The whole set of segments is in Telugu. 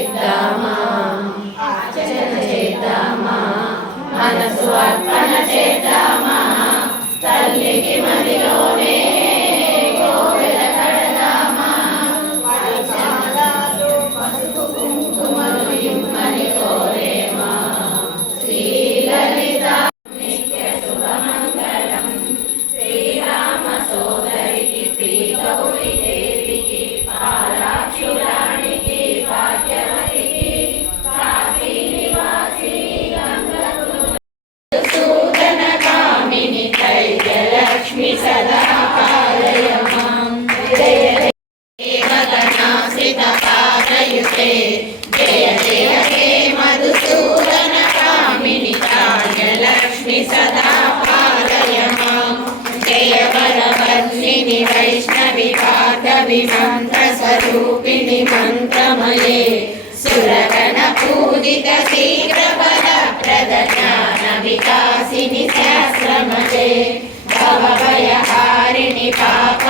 కీర్తిద్దామా, అర్చన చేద్దామా, మనసు అర్పణ చేద్దామా, తల్లికి మదిలోనే కోవెల కడదామా, పసుపు కుంకుమలు ఇమ్మని కోరేమా. శ్రీలలిత నిత్య శుభమంగళం, శ్రీరామ సోదరికి శ్రీ గౌరీ దేవికి, పాలాక్షురానికి భాగ్యవతికి, కాశీ నివాసిని గంగకు సూదన కామిని కైజలక్ష్మి సదా పాలయ మాం. జయ జయ మదనాశ్రిత పాదయుతే, జయ జయ హే మధుసూదన కామిని కాజలక్ష్మి సదా పాలయ మాం. జయ వరవర్ణిని వైష్ణవి భాగవి మంత్ర స్వరూపిణి మంత్రమయే, సురగణ పూజిత శీఘ్ర ఫల ప్రద జ్ఞాన వికాసిని శాస్త్రమయే, భవభయహారిణి పాప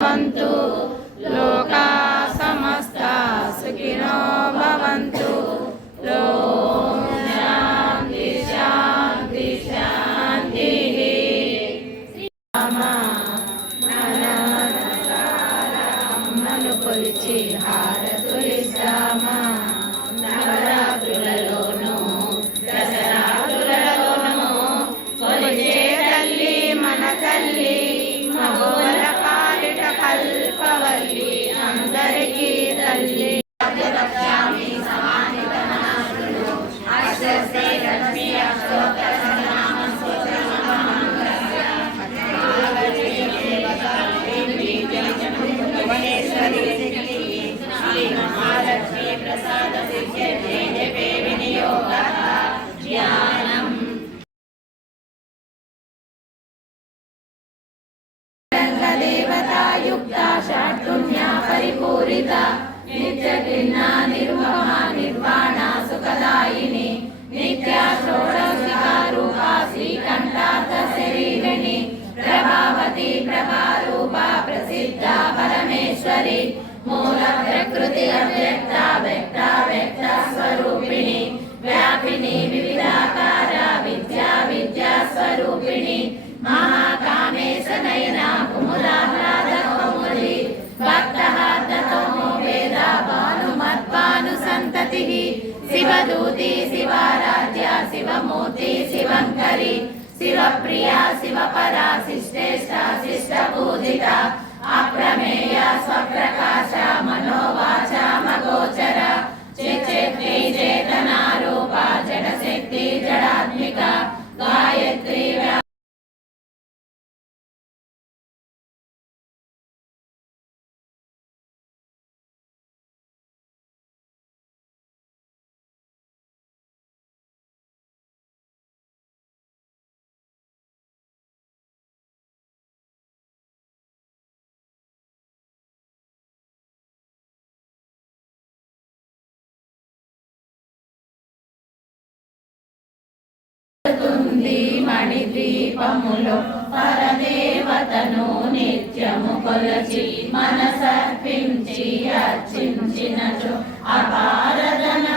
భవంతు, లోకా సమస్తా సుఖినో భవంతు. ఓం శాంతి శాంతి శాంతి. అమ్మను కొలిచి హారతులిద్దామా, నవరాత్రులలోనూ దసరాత్రులలోనూ కొలిచే తల్లి మన తల్లి, మగోల పాలిట కల్పవల్లి, అందరికీ తల్లి. రక్షామి సమాహిత నాశులు, అశ్వస్తే లక్ష్మీ అష్టోత్తర నామ స్తోత్ర మహామంగళస్య, భువనేశ్వరి శ్రీ మహాలక్ష్మీ ప్రసాద సిద్ధ్యర్థే జపే వినియోగః జ్ఞానం. దేవతాయుక్త షట్పుణ్య పరిపూరిత, నిత్య కిన్నా నిర్వహా నిర్వాణ సుఖదాయిని, నిత్య షోడశికా రూపా శ్రీకంఠార్థ శరీరిణి, ప్రభావతి ప్రభారూప ప్రసిద్ధ పరమేశ్వరి, మూల ప్రకృతి అవ్యక్త వ్యక్త వ్యక్త స్వరూపిణి, వ్యాపిని వివిధాకార విద్యా విద్యా స్వరూపిణి, మహాకామేశ నయన కుముదాహ్లాద కౌముది, భక్తహార్దతమో వేద భానుమద్భాను సంతతి, శివదూతి శివారాధ్య శివమూర్తి శివంకరి, శివప్రియా శివపరా శిష్టేష్ట శిష్ట పూజిత, అప్రమేయ స్వప్రకాశ మనోవాచ మగోచర, చిచ్చక్తి చేతనారూప జడశక్తి జడాత్మిక, గాయత్రి మణిద్వీపములో పరదేవతను నిత్యము కొలచి మనసర్పించి అర్చించినచో అపారధన